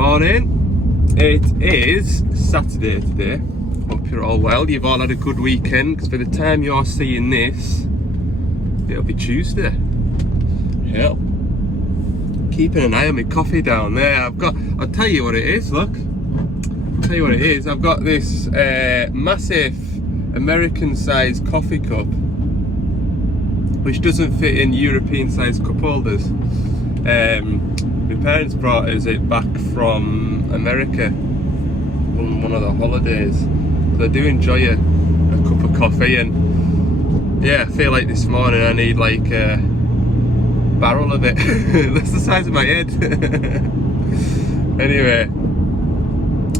Morning. It is Saturday today. Hope you're all well. You've all had a good weekend, because by the time you're seeing this, it'll be Tuesday. Hell. Keeping an eye on my coffee down there. I'll tell you what it is, look. I'll tell you what it is. I've got this massive American sized coffee cup, which doesn't fit in European sized cup holders. My parents brought us it back from America on one of the holidays. So I do enjoy a cup of coffee, and yeah, I feel like this morning I need like a barrel of it. That's the size of my head. Anyway,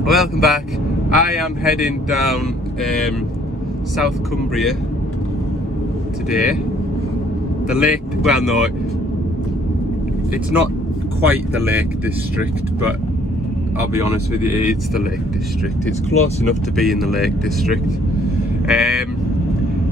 welcome back. I am heading down South Cumbria today. The lake, well no, it's not quite the Lake District, but I'll be honest with you, it's the Lake District. It's close enough to be in the Lake District.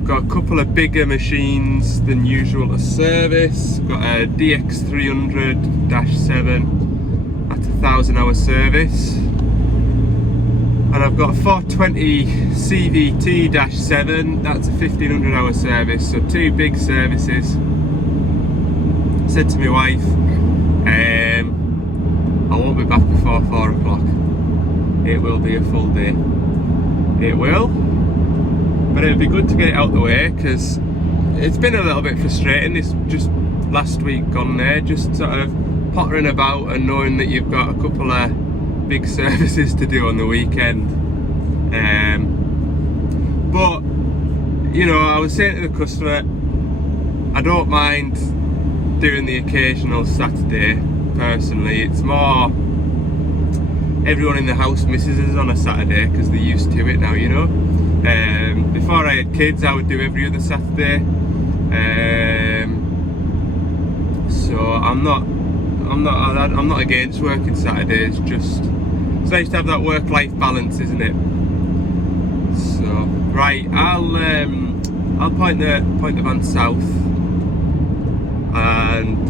Got a couple of bigger machines than usual to service. Got a DX300-7 at 1,000-hour service, and I've got a 420 CVT-7, that's a 1,500-hour service. So two big services. Said to my wife, I won't be back before 4 o'clock. It will be a full day. It will. But it'll be good to get it out the way, because it's been a little bit frustrating this just last week gone there, just sort of pottering about and knowing that you've got a couple of big services to do on the weekend. But, you know, I was saying to the customer, I don't mind doing the occasional Saturday. Personally, it's more everyone in the house misses us on a Saturday because they're used to it now, you know. Before I had kids, I would do every other Saturday. So I'm not against working Saturdays. Just it's nice to have that work-life balance, isn't it? So right, I'll point the van south and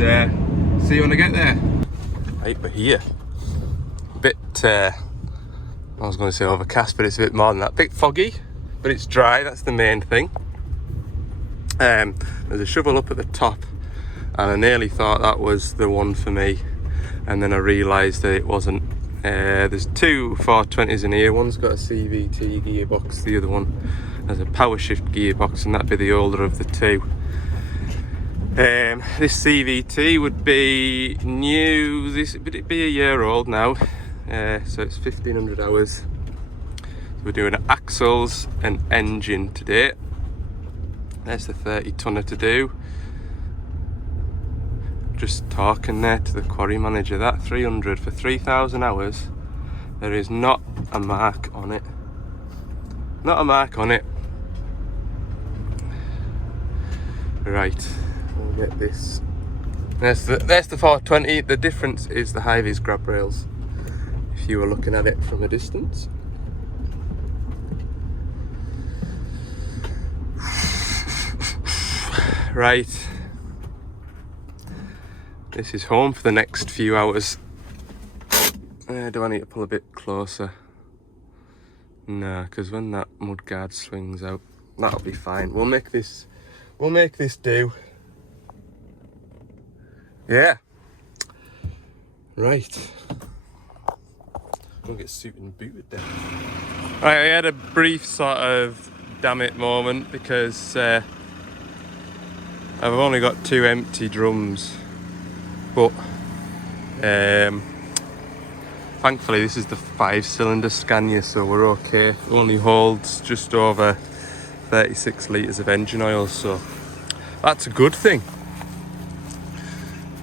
see you when I get there. Right, we're here. A bit, I was going to say overcast, but it's a bit more than that. A bit foggy, but it's dry, that's the main thing. There's a shovel up at the top, and I nearly thought that was the one for me, and then I realised that it wasn't. There's two 420s in here. One's got a CVT gearbox, the other one has a power shift gearbox, and that'd be the older of the two. This CVT would be new, would it be a year old now? So it's 1,500 hours. So we're doing axles and engine today. There's the 30 tonner to do. Just talking there to the quarry manager, that 300 for 3,000 hours, there is not a mark on it. Not a mark on it. Right. We'll get this. There's the 420. The difference is the high-vis grab rails, if you were looking at it from a distance. Right. This is home for the next few hours. Do I need to pull a bit closer? No, because when that mudguard swings out, that'll be fine. We'll make this do. Yeah. Right. We'll get suited and booted then. Right, I had a brief sort of damn it moment, because I've only got 2 empty drums, but thankfully this is the 5-cylinder Scania, so we're okay. Only holds just over 36 litres of engine oil, so that's a good thing.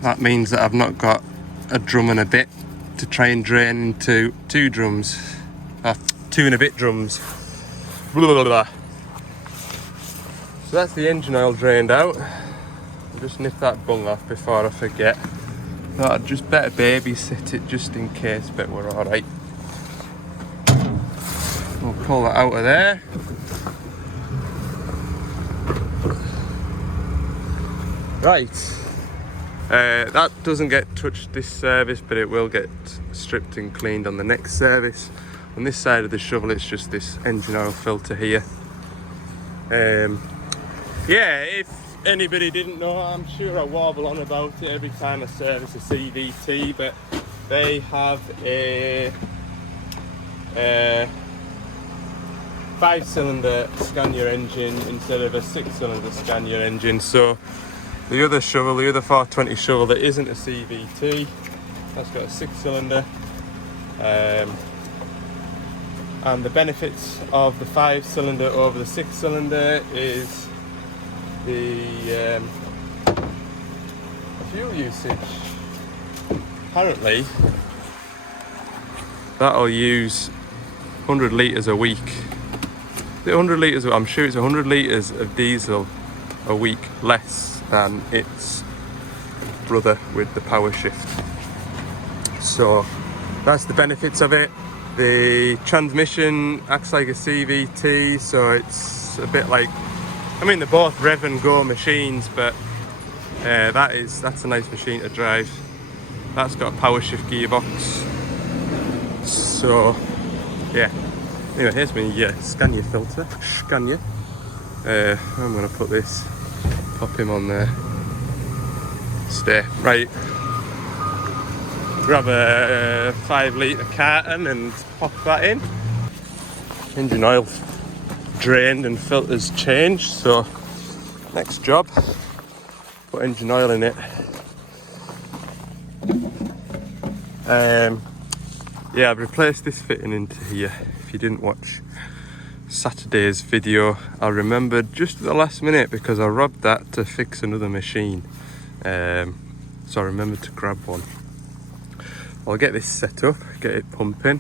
That means that I've not got a drum and a bit to try and drain into 2 drums, 2 and a bit drums. Blah, blah, blah. So that's the engine oil drained out. I'll just nip that bung off before I forget. Thought I'd just better babysit it just in case, but we're alright. We'll pull that out of there. Right. That doesn't get touched this service, but it will get stripped and cleaned on the next service. On this side of the shovel, it's just this engine oil filter here. Yeah, if anybody didn't know, I'm sure I warble on about it every time I service a CVT, but they have a 5-cylinder Scania engine instead of a 6-cylinder Scania engine. So the other shovel, the other 420 shovel that isn't a CVT, that's got a 6-cylinder. And the benefits of the 5-cylinder over the 6-cylinder is the fuel usage. Apparently that'll use 100 litres a week. The 100 litres, I'm sure it's 100 litres of diesel a week less than its brother with the power shift. So that's the benefits of it. The transmission acts like a CVT, so it's a bit like, I mean, they're both rev and go machines, but that's a nice machine to drive. That's got a power shift gearbox. So yeah. Anyway, here's my Scania filter. Scania. I'm going to put this, pop him on there. Stay. Right. Grab a 5 litre carton and pop that in. Engine oil drained and filters changed, so next job, put engine oil in it. Yeah, I've replaced this fitting into here. If you didn't watch Saturday's video, I remembered just at the last minute because I robbed that to fix another machine. So I remembered to grab one. I'll get this set up, get it pumping,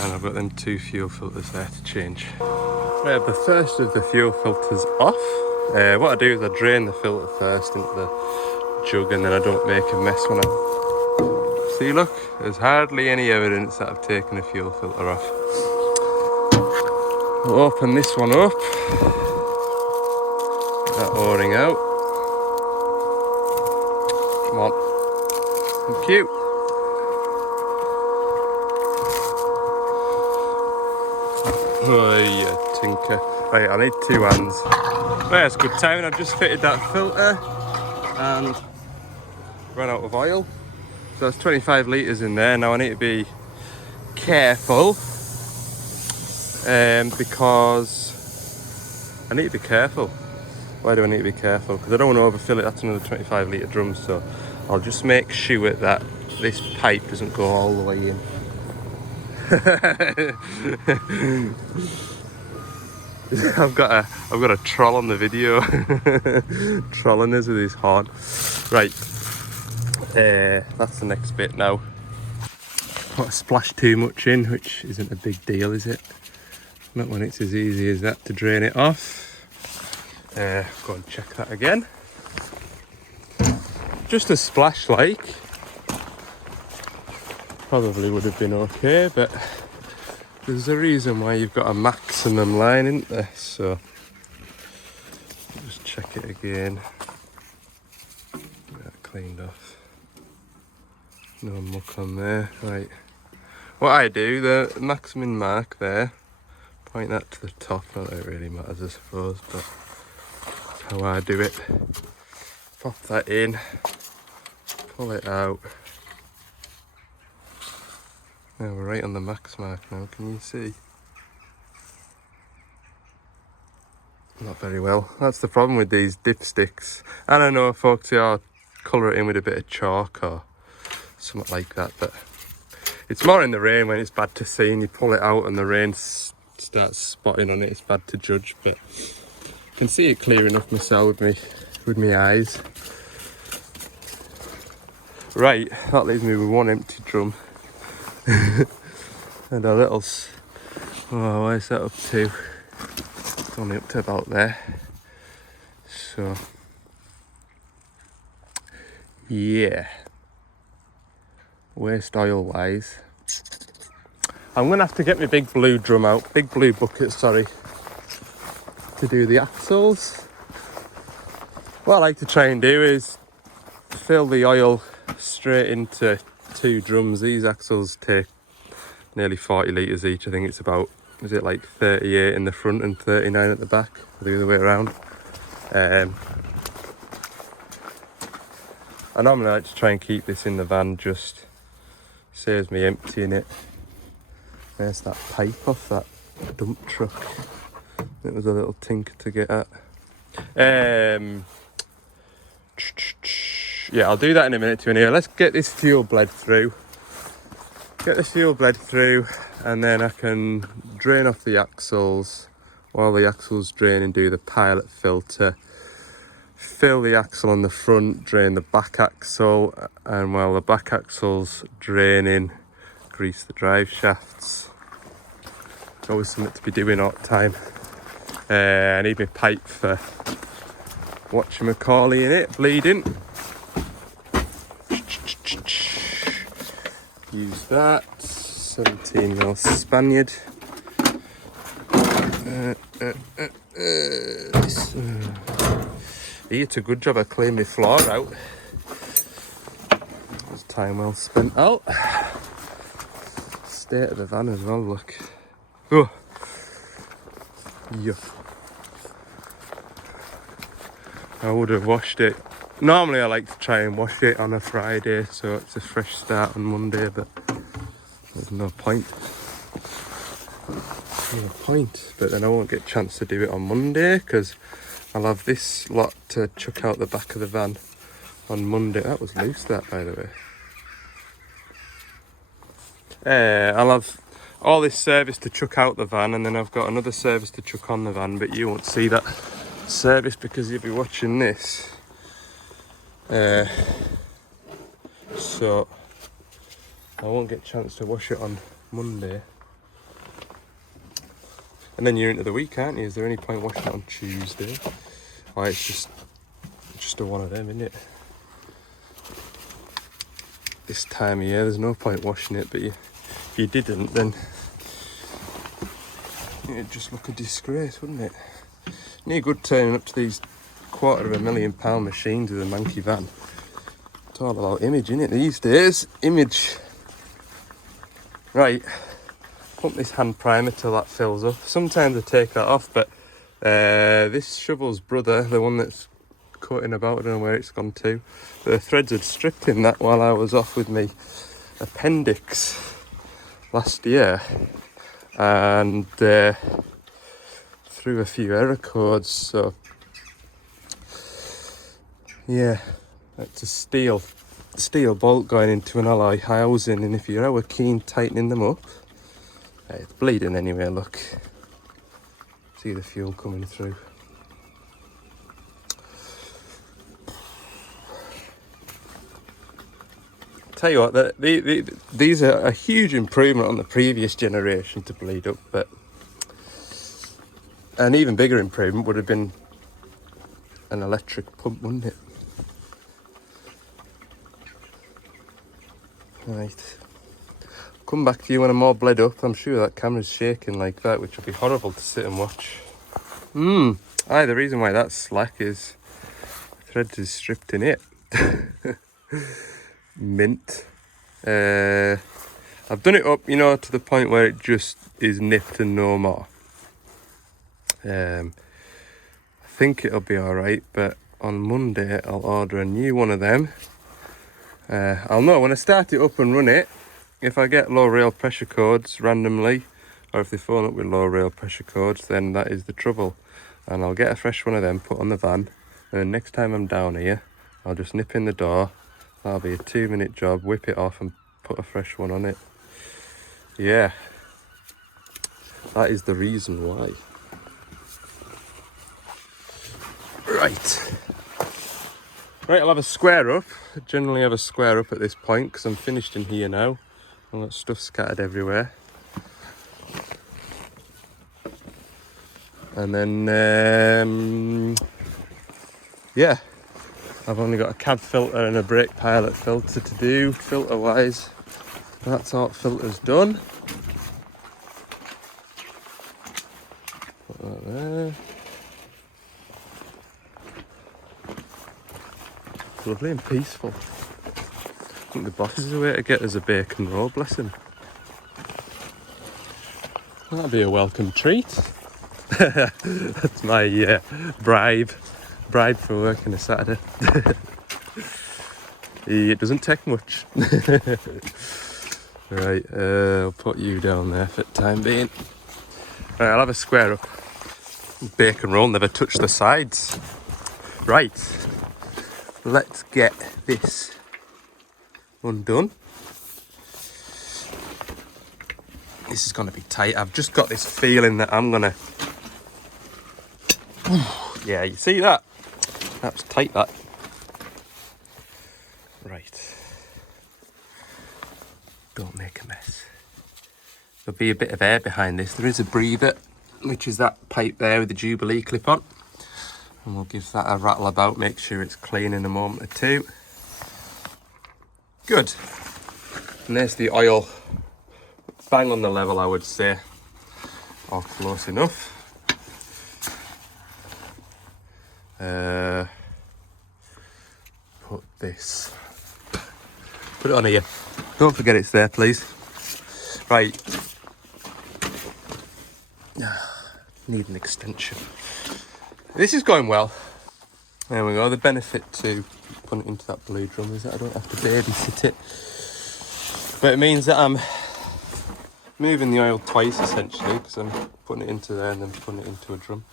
and I've got them 2 fuel filters there to change. I have the first of the fuel filters off. What I do is I drain the filter first into the jug, and then I don't make a mess when I... See, look, there's hardly any evidence that I've taken a fuel filter off. We'll open this one up. That O-ring out. Come on. Thank you. Oh, you tinker. Right, I need 2 hands. Well, it's good timing. I've just fitted that filter and run out of oil. So that's 25 litres in there. Now I need to be careful because I need to be careful. Why do I need to be careful? Because I don't want to overfill it. That's another 25 litre drum, so I'll just make sure that this pipe doesn't go all the way in. I've got a troll on the video trolling us with his horn. Right, that's the next bit now. Not splash too much in, which isn't a big deal, is it? Not when it's as easy as that to drain it off. Go and check that again. Just a splash, like. Probably would have been okay, but there's a reason why you've got a maximum line, isn't there? So just check it again. Get that cleaned off. No muck on there. Right. What I do, the maximum mark there, point that to the top. Not that it really matters, I suppose, but that's how I do it. Pop that in, pull it out. Now we're right on the max mark now, can you see? Not very well. That's the problem with these dipsticks. I don't know, folks, I'll colour it in with a bit of chalk or something like that, but it's more in the rain when it's bad to see and you pull it out and the rain starts spotting on it. It's bad to judge, but I can see it clear enough myself with my eyes. Right, that leaves me with 1 empty drum. And a little, oh, where's that up to? It's only up to about there. So, yeah. Waste oil wise, I'm gonna have to get my big blue drum out, big blue bucket, sorry, to do the axles. What I like to try and do is fill the oil straight into 2 drums. These axles take nearly 40 litres each. I think it's about, is it like 38 in the front and 39 at the back, or the other way around. I normally like to try and keep this in the van, just saves me emptying it. There's that pipe off that dump truck. It was a little tinker to get at. Yeah, I'll do that in a minute to anyway. Let's get this fuel bled through. And then I can drain off the axles. While the axle's draining, do the pilot filter. Fill the axle on the front, drain the back axle, and while the back axle's draining, grease the drive shafts. Always something to be doing all the time. I need my pipe for whatchamacallit in it, bleeding. Use that. 17mm Spaniard. It's a good job I cleaned my floor out. It was time well spent out. State of the van as well, look. Oh. Yeah. I would have washed it. Normally I like to try and wash it on a Friday so it's a fresh start on Monday, but there's no point. But then I won't get a chance to do it on Monday because I'll have this lot to chuck out the back of the van on Monday. That was loose, that, by the way. I'll have all this service to chuck out the van, and then I've got another service to chuck on the van, but you won't see that service because you'll be watching this. So I won't get a chance to wash it on Monday. And then you're into the week, aren't you? Is there any point washing it on Tuesday? Why, it's just a one of them, isn't it? This time of year, there's no point washing it, but if you didn't, then it'd just look a disgrace, wouldn't it? Need good turning up to these £250,000 machines with a manky van. It's all about image, isn't it, these days? Image. Right. Pump this hand primer till that fills up. Sometimes I take that off, but this shovel's brother, the one that's cutting about, I don't know where it's gone to. The threads had stripped in that while I was off with me appendix last year, and threw a few error codes. So yeah, that's a steel bolt going into an alloy housing, and if you're ever keen tightening them up, it's bleeding anyway, look. See the fuel coming through. Tell you what, these are a huge improvement on the previous generation to bleed up, but an even bigger improvement would have been an electric pump, wouldn't it? Right. Come back to you when I'm all bled up. I'm sure that camera's shaking like that, which would be horrible to sit and watch. The reason why that's slack is threads is stripped in it. Mint. I've done it up, to the point where it just is nipped and no more. I think it'll be alright, but on Monday I'll order a new one of them. I'll know when I start it up and run it. If I get low rail pressure codes randomly, or if they phone up with low rail pressure codes, then that is the trouble. And I'll get a fresh one of them, put on the van, and then next time I'm down here, I'll just nip in the door. That'll be a 2-minute job, whip it off and put a fresh one on it. Yeah, that is the reason why. Right, I'll have a square up. I generally have a square up at this point because I'm finished in here now. All that stuff scattered everywhere. And then, yeah, I've only got a cab filter and a brake pilot filter to do, filter-wise. That's all filters done. Put that there. lovely and peaceful. I think the boss is a way to get us a bacon roll, bless him. That'll be a welcome treat. That's my bribe for working a Saturday. It doesn't take much. Right, I'll put you down there for the time being. Right, I'll have a square up bacon roll, never touch the sides. Right, let's get this undone. This is going to be tight. I've just got this feeling that I'm going to... Yeah, you see that? That's tight, that. Right. Don't make a mess. There'll be a bit of air behind this. There is a breather, which is that pipe there with the Jubilee clip on. And we'll give that a rattle about, make sure it's clean in a moment or two. Good. And there's the oil. Bang on the level, I would say. Or close enough. Put it on here. Don't forget it's there, please. Right. Need an extension. This is going well. There we go. The benefit to putting it into that blue drum is that I don't have to babysit it. But it means that I'm moving the oil twice essentially, because I'm putting it into there and then putting it into a drum.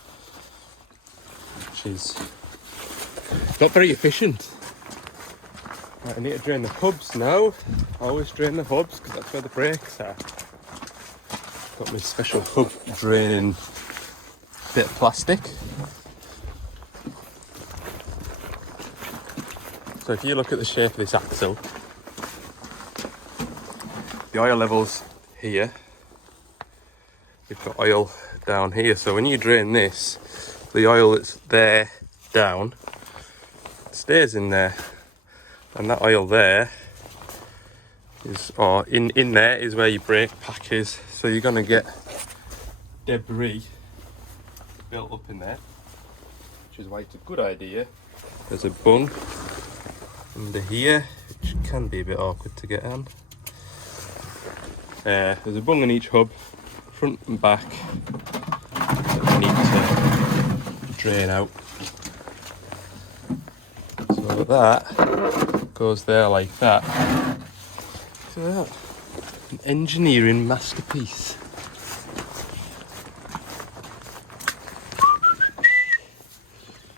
Which is not very efficient. Right, I need to drain the hubs now. Always drain the hubs because that's where the brakes are. Got my special hub draining bit of plastic. So if you look at the shape of this axle, the oil level's here. You've got oil down here. So when you drain this, the oil that's there down stays in there. And that oil there is, or in there is where your brake pack is. So you're going to get debris built up in there, which is why it's a good idea. There's a bung under here, which can be a bit awkward to get on. There's a bung in each hub, front and back, that we need to drain out. So that goes there like that. So that, an engineering masterpiece.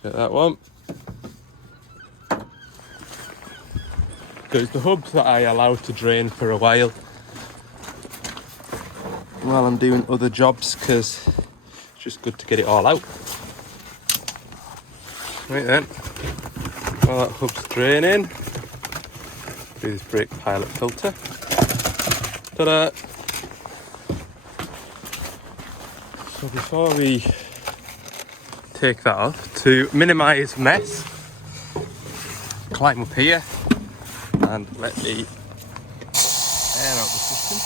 Get that one. There's the hubs that I allow to drain for a while I'm doing other jobs, because it's just good to get it all out. Right then, while that hub's draining, do this brake pilot filter. Ta-da! So before we take that off, to minimise mess, climb up here and let the air out the system.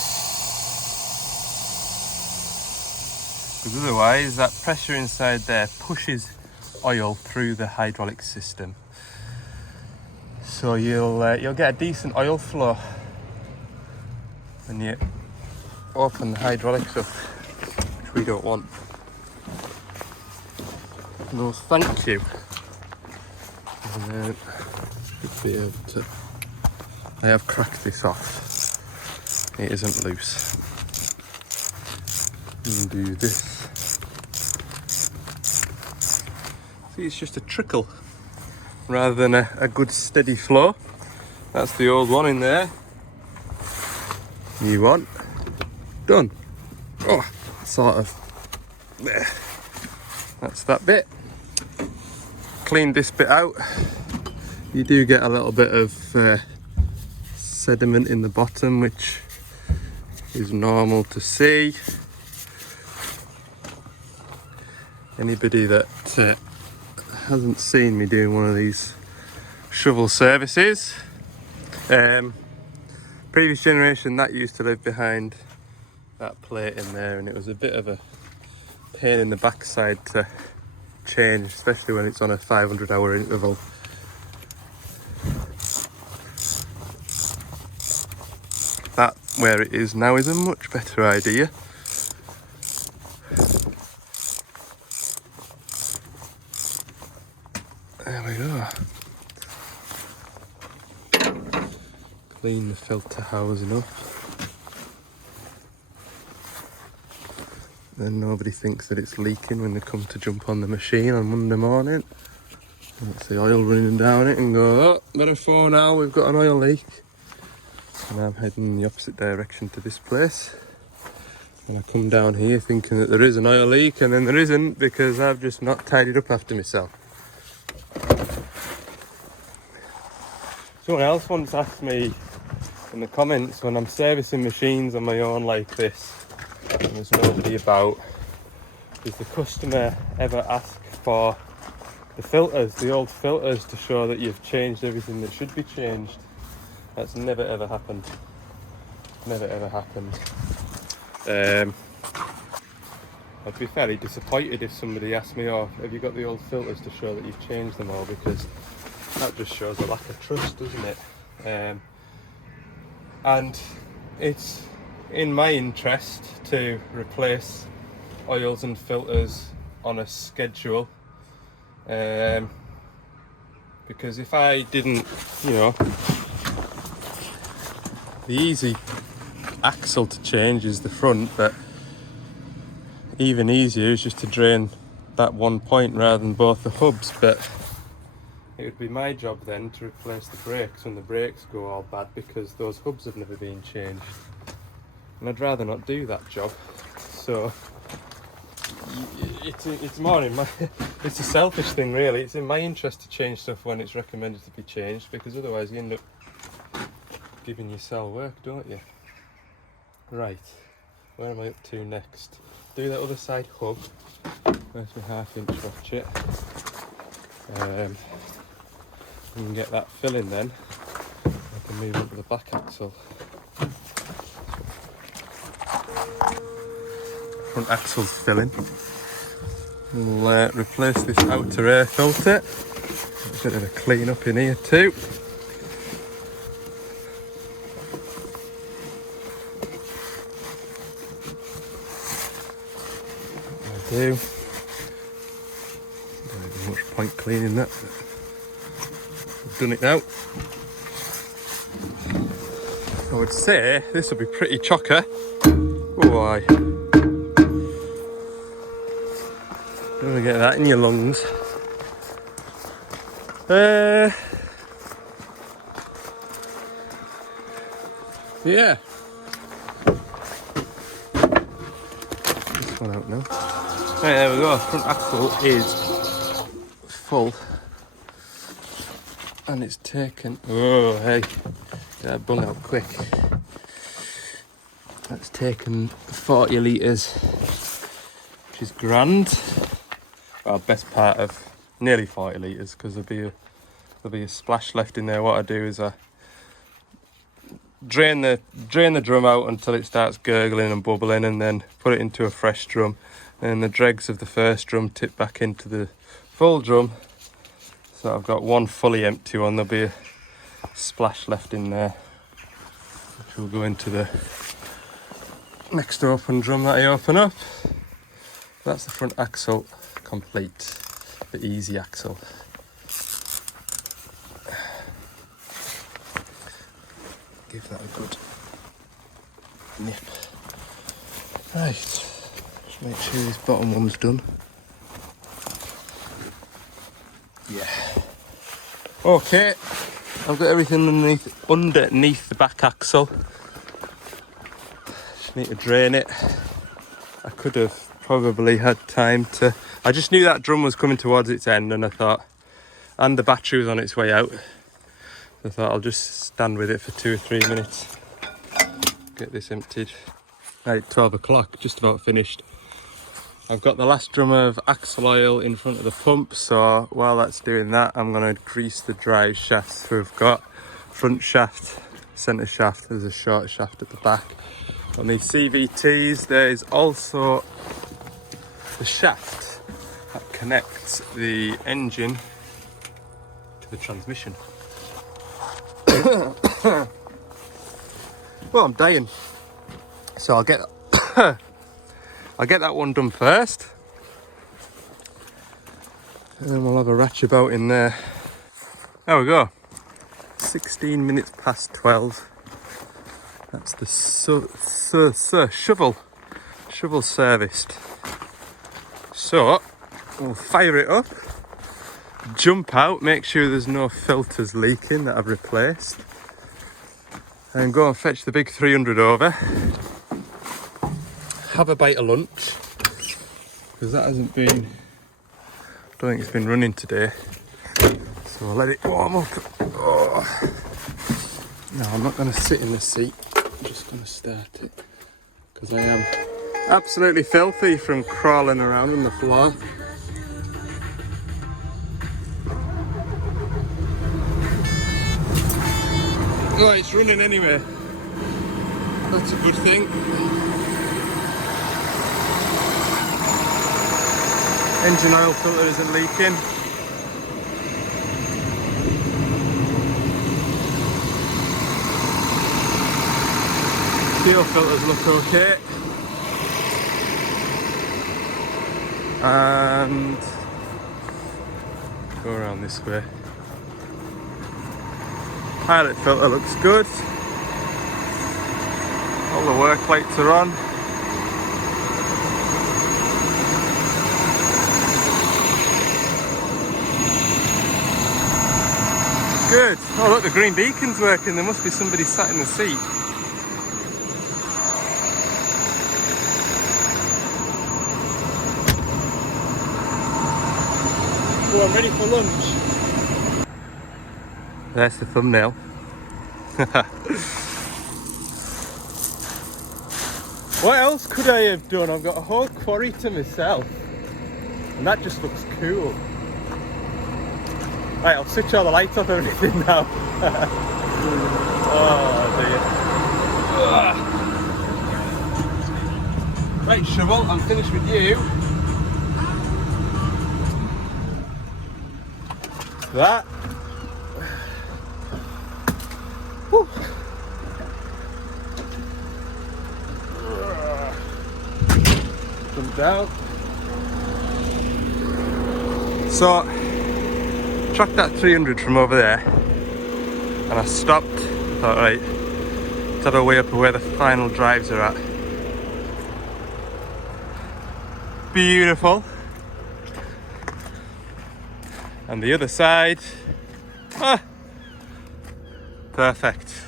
Because otherwise that pressure inside there pushes oil through the hydraulic system. So you'll get a decent oil flow when you open the hydraulics up, which we don't want. No thank you. And then should be able to... I have cracked this off. It isn't loose. And do this. See, it's just a trickle rather than a good steady flow. That's the old one in there. New one. Done. Oh, sort of. There. That's that bit. Cleaned this bit out. You do get a little bit of sediment in the bottom, which is normal to see. Anybody that hasn't seen me doing one of these shovel services, previous generation that used to live behind that plate in there, and it was a bit of a pain in the backside to change, especially when it's on a 500-hour interval. where it is now is a much better idea. There we go. Clean the filter housing up. Then nobody thinks that it's leaking when they come to jump on the machine on Monday morning. That's the oil running down it and go, oh, better phone now, we've got an oil leak. And I'm heading in the opposite direction to this place. And I come down here thinking that there is an oil leak, and then there isn't because I've just not tidied up after myself. Someone else once asked me in the comments when I'm servicing machines on my own like this, and there's nobody about, does the customer ever ask for the filters, the old filters, to show that you've changed everything that should be changed? That's never ever happened. Never ever happened. I'd be fairly disappointed if somebody asked me, oh, have you got the old filters to show that you've changed them all, because that just shows a lack of trust, doesn't it? And it's in my interest to replace oils and filters on a schedule, because if I didn't, you know, the easy axle to change is the front, but even easier is just to drain that one point rather than both the hubs. But it would be my job then to replace the brakes when the brakes go all bad, because those hubs have never been changed, and I'd rather not do that job. So it's more in my it's a selfish thing really. It's in my interest to change stuff when it's recommended to be changed, because otherwise you end up giving yourself work, don't you? Right, where am I up to next? Do that other side hub. Where's my 1/2 inch ratchet? We can get that filling then. I can move up to the back axle. Front axle's filling. We'll replace this outer air filter. A bit of a clean up in here too. There isn't much point cleaning that, but I've done it now. I would say this will be pretty chocker. Oh, aye. Don't want to get that in your lungs. Yeah. This one out now. Right, there we go. Front axle is full, and it's taken. Oh, hey, that bung out quick. That's taken 40 litres, which is grand. Well, best part of nearly 40 litres, because there'll be a splash left in there. What I do is I drain the drum out until it starts gurgling and bubbling, and then put it into a fresh drum. And the dregs of the first drum tip back into the full drum. So I've got one fully empty one. There'll be a splash left in there, which will go into the next open drum that I open up. That's the front axle complete, the easy axle. Give that a good nip. Right. Make sure this bottom one's done. Yeah. Okay, I've got everything underneath the back axle. Just need to drain it. I could have probably had time to. I just knew that drum was coming towards its end, and I thought, and the battery was on its way out. I thought I'll just stand with it for 2 or 3 minutes. Get this emptied. Right, 12 o'clock, just about finished. I've got the last drum of axle oil in front of the pump, so while that's doing that, I'm going to grease the drive shafts. So we've got front shaft, centre shaft, there's a short shaft at the back. On these CVTs, there is also the shaft that connects the engine to the transmission. Well, I'm dying. So I'll get I'll get that one done first, and then we'll have a ratch about in there. There we go. 16 minutes past 12. That's the shovel serviced. So we'll fire it up, jump out, make sure there's no filters leaking that I've replaced, and go and fetch the big 300 over. Have a bite of lunch, because that hasn't been, I don't think it's been running today. So I'll let it warm up. Oh. No, I'm not going to sit in the seat, I'm just going to start it, because I am absolutely filthy from crawling around on the floor. Oh, it's running anyway. That's a good thing. Engine oil filter isn't leaking. Fuel filters look okay. And go around this way. Pilot filter looks good. All the work lights are on. Good. Oh look, the green beacon's working. There must be somebody sat in the seat. So I'm ready for lunch. There's the thumbnail. What else could I have done? I've got a whole quarry to myself, and that just looks cool. Right, I'll switch all the lights off and everything now. Oh dear. Right, shovel, I'm finished with you. That. Whew. Jump down. So, tracked that 300 from over there, and I stopped. Thought, right, let's have a way up of where the final drives are at. Beautiful. And the other side, perfect.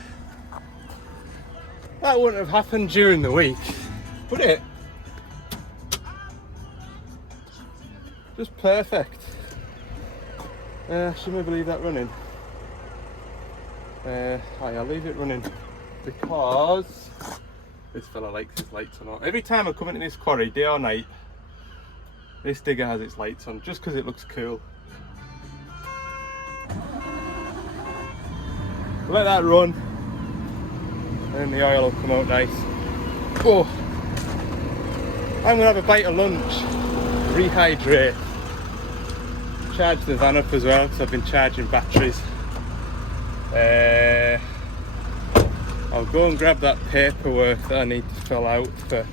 That wouldn't have happened during the week, would it? Just perfect. Should maybe leave that running? I'll leave it running because this fella likes his lights on. Every time I come into this quarry, day or night, this digger has its lights on just because it looks cool. Let that run, and then the oil will come out nice. Oh, I'm gonna have a bite of lunch, rehydrate, charge the van up as well because I've been charging batteries. I'll go and grab that paperwork that I need to fill out for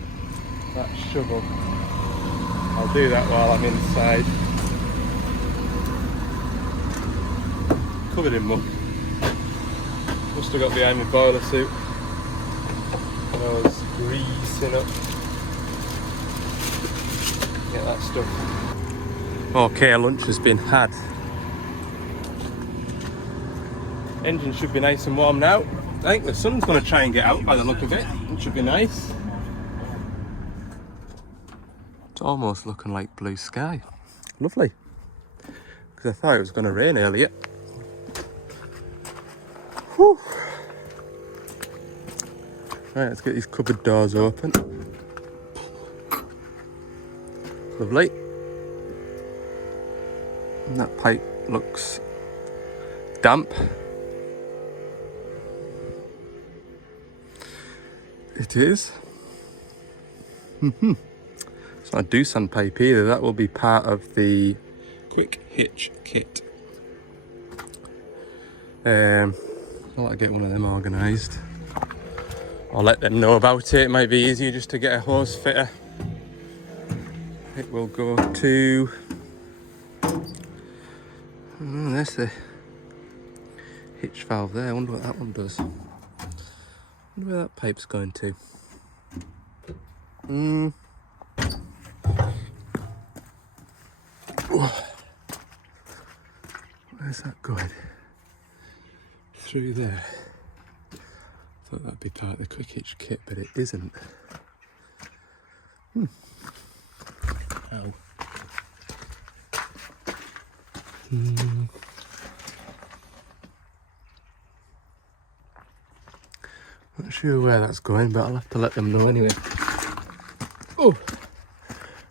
that shovel. I'll do that while I'm inside. Covered in muck. Must have got behind my boiler suit and I was greasing up. Get that stuff. Okay, lunch has been had. Engine should be nice and warm now. I think the sun's going to try and get out by the look of it. It should be nice. It's almost looking like blue sky. Lovely. Because I thought it was going to rain earlier. Whew. Right, let's get these cupboard doors open. Lovely. And that pipe looks damp. It is. It's not a Doosan pipe either. That will be part of the quick hitch kit. I'll get one of them organised. or let them know about it. It might be easier just to get a hose fitter. It will go to... Oh, there's the hitch valve there. I wonder what that one does. I wonder where that pipe's going to. Where's that going? Through there. Thought that'd be part of the quick hitch kit, but it isn't. Ow. Not sure where that's going, but I'll have to let them know anyway. Oh!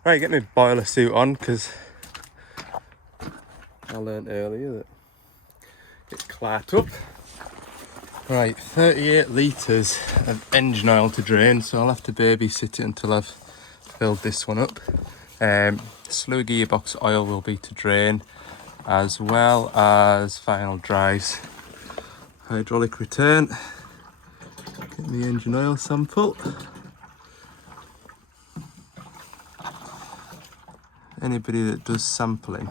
Right, get my boiler suit on, because I learnt earlier that it's clart up. Right, 38 litres of engine oil to drain, so I'll have to babysit it until I've filled this one up. Slew gearbox oil will be to drain, as well as final drives. Hydraulic return. Get the engine oil sample. Anybody that does sampling,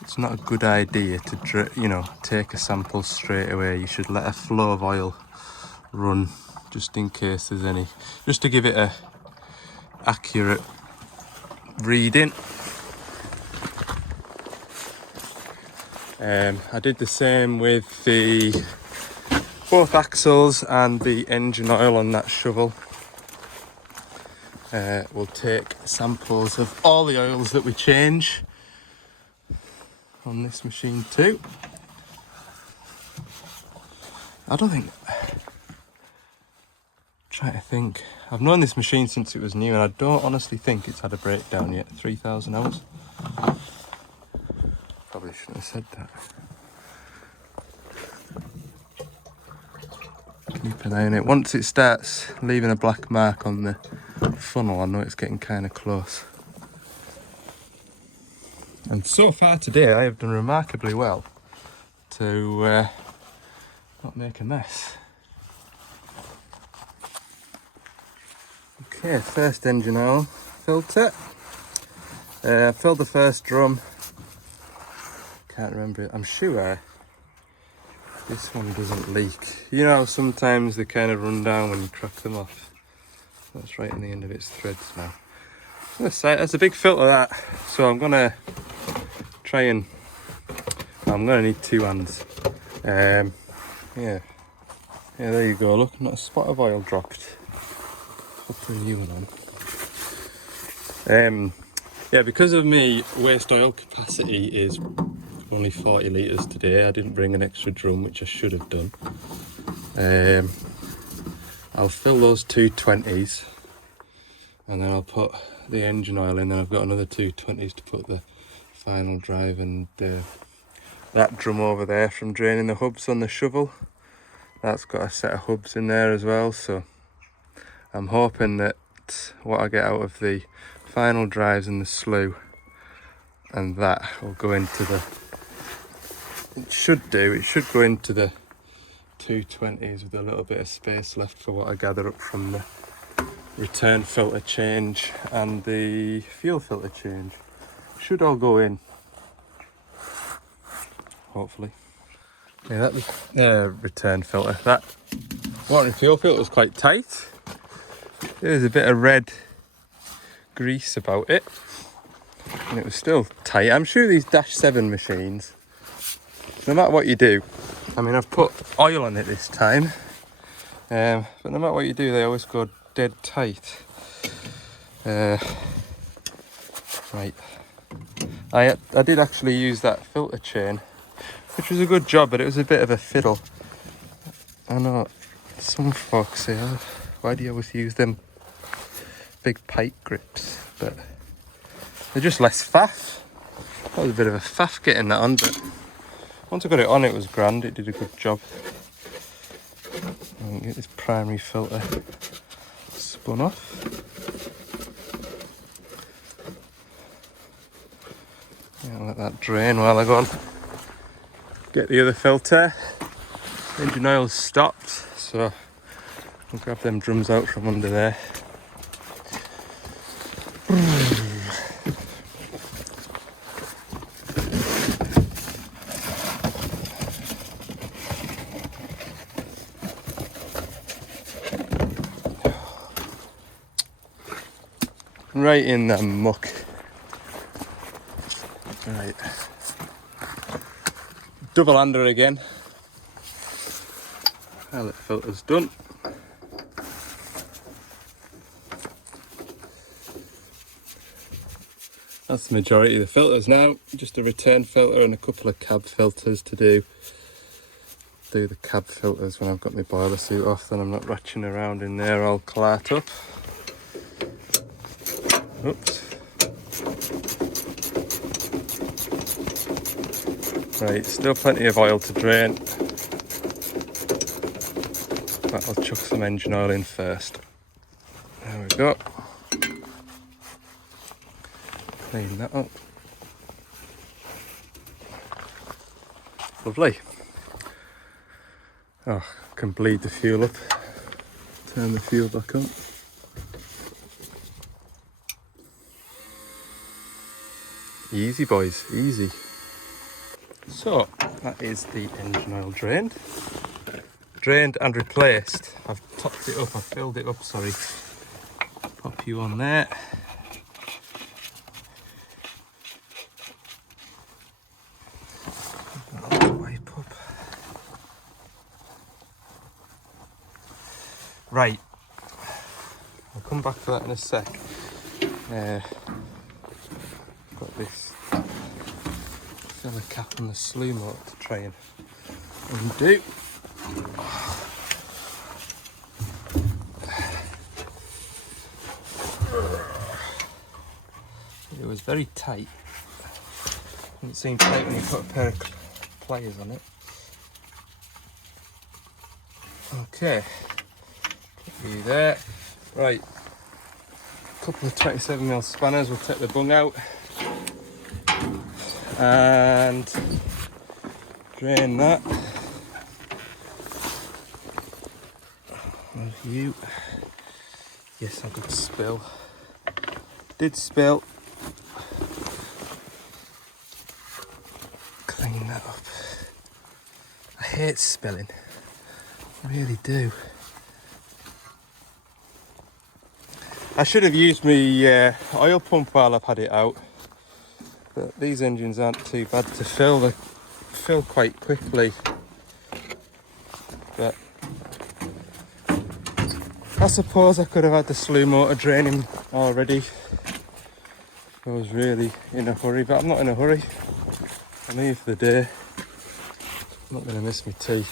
it's not a good idea to take a sample straight away. You should let a flow of oil run just in case there's any, just to give it a accurate reading. I did the same with both axles and the engine oil on that shovel. We'll take samples of all the oils that we change on this machine too. Trying to think. I've known this machine since it was new, and I don't honestly think it's had a breakdown yet. 3,000 hours. Probably shouldn't have said that. Keep an eye on it. Once it starts leaving a black mark on the funnel, I know it's getting kind of close. And so far today, I have done remarkably well to not make a mess. Okay, first engine oil filter. I filled the first drum. Can't remember it. I'm sure this one doesn't leak. You know how sometimes they kind of run down when you crack them off? That's right in the end of its threads now. That's a big filter, that. So I'm gonna try and... I'm gonna need two hands. Yeah, there you go. Look, not a spot of oil dropped. Put the new one on. Yeah, because of me, waste oil capacity is only 40 litres today. I didn't bring an extra drum, which I should have done. I'll fill those 220s, and then I'll put the engine oil in. Then I've got another 220s to put the final drive and that drum over there from draining the hubs on the shovel. That's got a set of hubs in there as well, so I'm hoping that what I get out of the final drives and the slew and that will go into the... It should go into the 220s with a little bit of space left for what I gather up from the return filter change and the fuel filter change. Should all go in, hopefully. Yeah, that was return filter. That water and fuel filter was quite tight. There's a bit of red grease about it, and it was still tight. I'm sure these Dash 7 machines, no matter what you do, I mean, I've put oil on it this time, but no matter what you do, they always go dead tight. Right, I did actually use that filter chain, which was a good job, but it was a bit of a fiddle. I know some folks say, oh, why do you always use them big pipe grips? But they're just less faff. That was a bit of a faff getting that on, but once I got it on, it was grand. It did a good job. I can get this primary filter spun off. Yeah, I'll let that drain while I go on. Get the other filter. Engine oil's stopped, so I'll grab them drums out from under there. Right in that muck. Right. Double hander again. Outlet filter's done. That's the majority of the filters now. Just a return filter and a couple of cab filters to do the cab filters when I've got my boiler suit off, then I'm not ratching around in there all clart up. Oops. Right, still plenty of oil to drain, but I'll chuck some engine oil in first. There we go. Clean that up. Lovely. Oh, can bleed the fuel up. Turn the fuel back on. Easy boys, easy. So that is the engine oil drained. Drained and replaced. I've topped it up, I've filled it up, sorry. Pop you on there. Wipe up. Right. I'll come back to that in a sec. Got this filler cap on the Slew motor to try and undo. It was very tight. Didn't seem tight when you put a pair of pliers on it. Okay, put you there. Right, a couple of 27mm spanners, we'll take the bung out and drain that. Where's you? Yes, I got spill. Did spill. Clean that up. I hate spilling. I really do. I should have used my oil pump while I've had it out. But these engines aren't too bad to fill. They fill quite quickly. But I suppose I could have had the Slew motor draining already. I was really in a hurry, but I'm not in a hurry. I'm here for the day. I'm not going to miss my tea.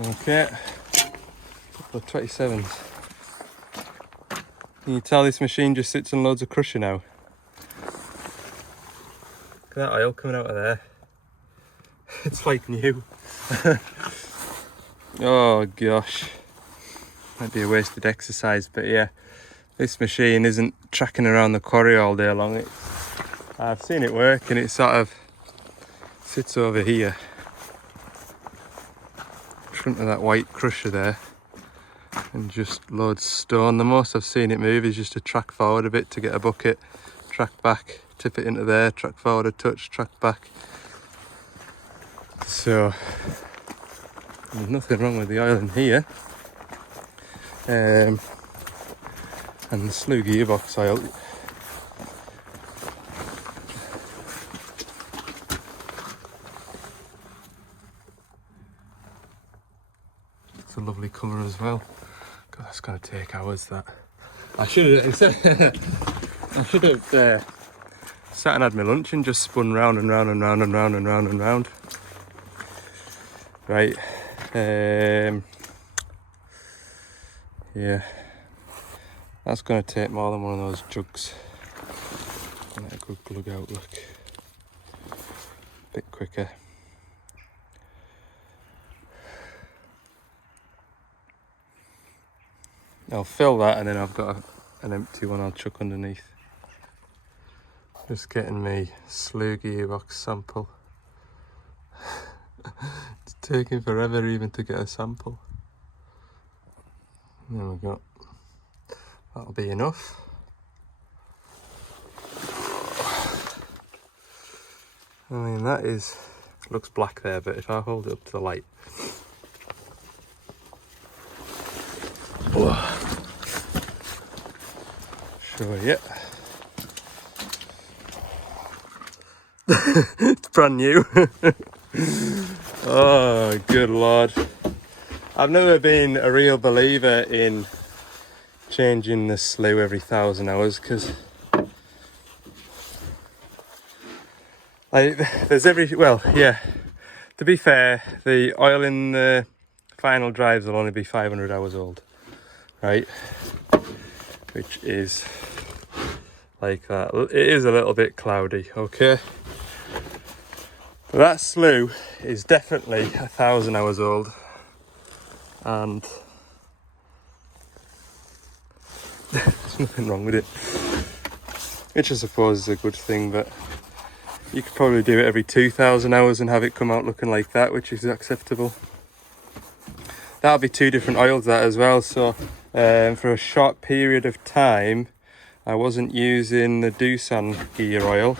Okay, couple of 27s. Can you tell this machine just sits on loads of crusher now? Look at that oil coming out of there. It's like new. Oh gosh. Might be a wasted exercise, but yeah. This machine isn't tracking around the quarry all day long. I've seen it work and it sort of sits over here. Front of that white crusher there and just loads stone. The most I've seen it move is just to track forward a bit to get a bucket, track back, tip it into there, track forward a touch, track back. So there's nothing wrong with the oil in here. And the Slew gearbox oil. It's a lovely colour as well. God, that's going to take hours. That I should have sat and had my lunch and just spun round and round and round and round and round and round. Right. Yeah. That's going to take more than one of those jugs. Let a good glug out look. A bit quicker. I'll fill that and then I've got an empty one I'll chuck underneath. Just getting me Slew gearbox sample. Taking forever even to get a sample. There we go. That'll be enough. I mean, that is, looks black there, but if I hold it up to the light. Show you. It's brand new. Oh, good lord. I've never been a real believer in changing the slew every 1,000 hours because there's to be fair, the oil in the final drives will only be 500 hours old, right? Which is like that. It is a little bit cloudy, okay? But that slew is definitely 1,000 hours old, and there's nothing wrong with it, which I suppose is a good thing, but you could probably do it every 2,000 hours and have it come out looking like that, which is acceptable. That'll be 2 different oils, that as well. So for a short period of time, I wasn't using the Doosan gear oil.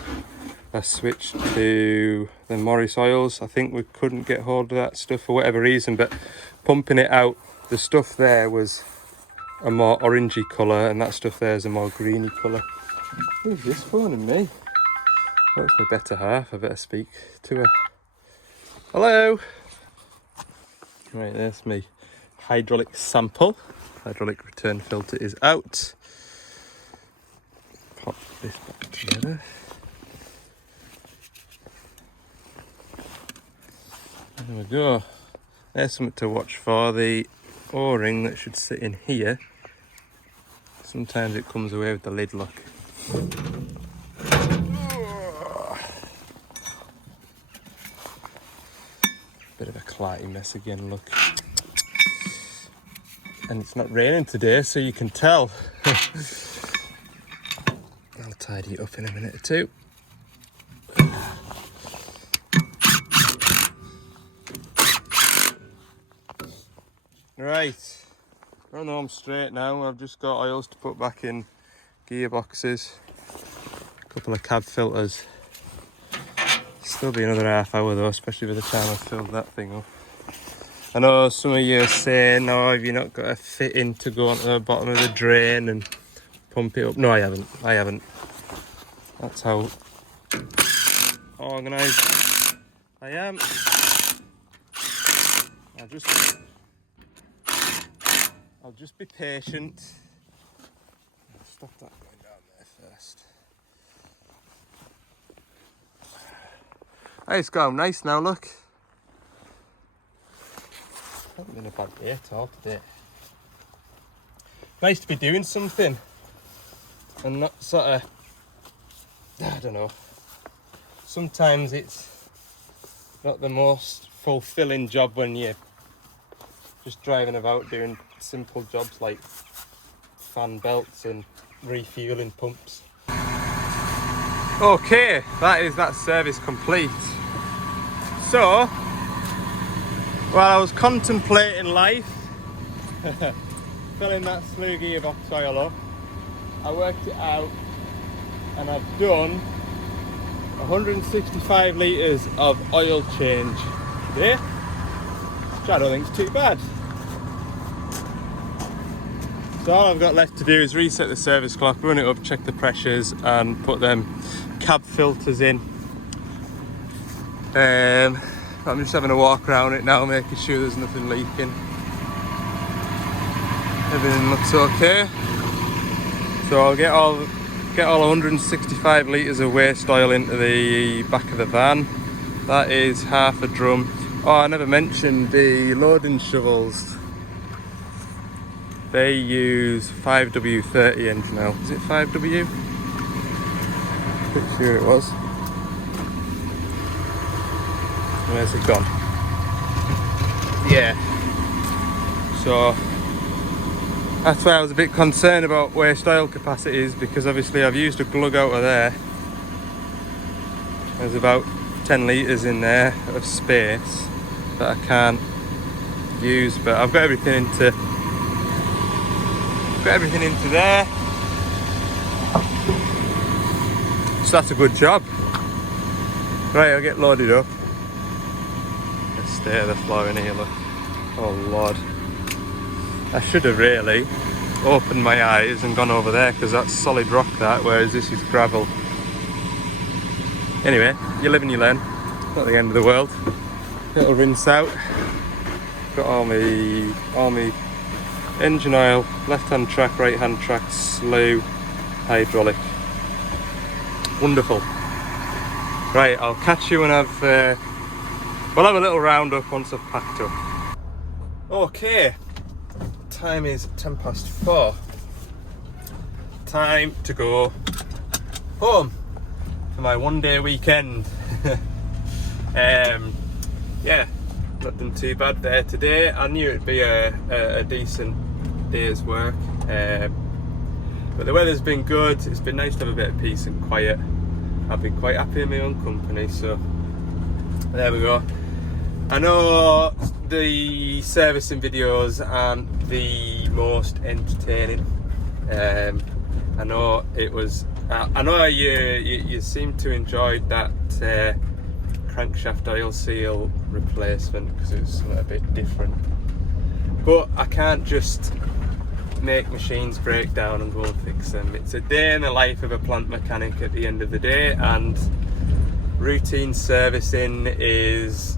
I switched to the Morris oils. I think we couldn't get hold of that stuff for whatever reason, but pumping it out, the stuff there was a more orangey colour and that stuff there is a more greeny colour. Who's this phoning me? Oh, it's my better half. I better speak to her. Hello. Right, there's my hydraulic sample. Hydraulic return filter is out. Pop this back together. There we go. There's something to watch for. The O-ring that should sit in here. Sometimes it comes away with the lid lock. Bit of a clarty mess again, look. And it's not raining today, so you can tell. I'll tidy it up in a minute or two. Right, we're on the home straight now. I've just got oils to put back in gearboxes, a couple of cab filters. Still be another half hour though, especially by the time I've filled that thing up. I know some of you are saying, oh, have you not got a fitting to go onto the bottom of the drain and pump it up? No, I haven't. That's how organised I am. I'll just be patient. I'll stop that going down there first. Hey, it's going nice now, look. Hasn't been a bad day at all today. Nice to be doing something and not sort of, I don't know. Sometimes it's not the most fulfilling job when you're just driving about doing simple jobs like fan belts and refueling pumps. Okay, that service complete. So, while I was contemplating life, filling that Slew gearbox oil up, I worked it out and I've done 165 litres of oil change today, which I don't think is too bad. So all I've got left to do is reset the service clock, run it up, check the pressures and put them cab filters in. I'm just having a walk around it now, making sure there's nothing leaking. Everything looks okay. So I'll get all 165 litres of waste oil into the back of the van. That is half a drum. Oh, I never mentioned the loading shovels. They use 5W30 engine oil. Is it 5W? Pretty sure it was. Where's it gone? Yeah. So that's why I was a bit concerned about waste oil capacities, because obviously I've used a glug out of there. There's about 10 litres in there of space. that I can't use, but I've got everything into there. So that's a good job. Right, I'll get loaded up. Let's stay at the floor in here, look. Oh Lord. I should have really opened my eyes and gone over there, because that's solid rock that, whereas this is gravel. Anyway, you live and you learn. Not the end of the world. Little rinse out. Got all my engine oil, left hand track, right hand track, Slew, hydraulic. Wonderful. Right, I'll catch you when we'll have a little round up once I've packed up. Okay, time is 4:10. Time to go home for my one-day weekend. Yeah, not done too bad there today. I knew it'd be a decent day's work, but the weather's been good. It's been nice to have a bit of peace and quiet. I've been quite happy in my own company, so there we go. I know the servicing videos aren't the most entertaining. I know it was. I know you seem to enjoy that crankshaft oil seal replacement, because it was a bit different. But I can't just make machines break down and go and fix them. It's a day in the life of a plant mechanic at the end of the day, and routine servicing is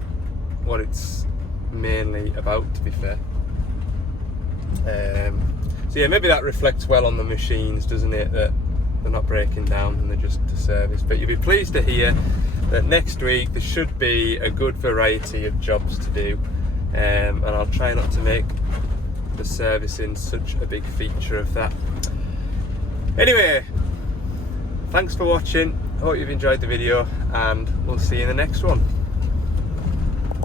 what it's mainly about, to be fair. So yeah, maybe that reflects well on the machines, doesn't it, that they're not breaking down and they're just to service. But you'll be pleased to hear that next week there should be a good variety of jobs to do, and I'll try not to make the servicing such a big feature of that. Anyway, thanks for watching. I hope you've enjoyed the video, and we'll see you in the next one.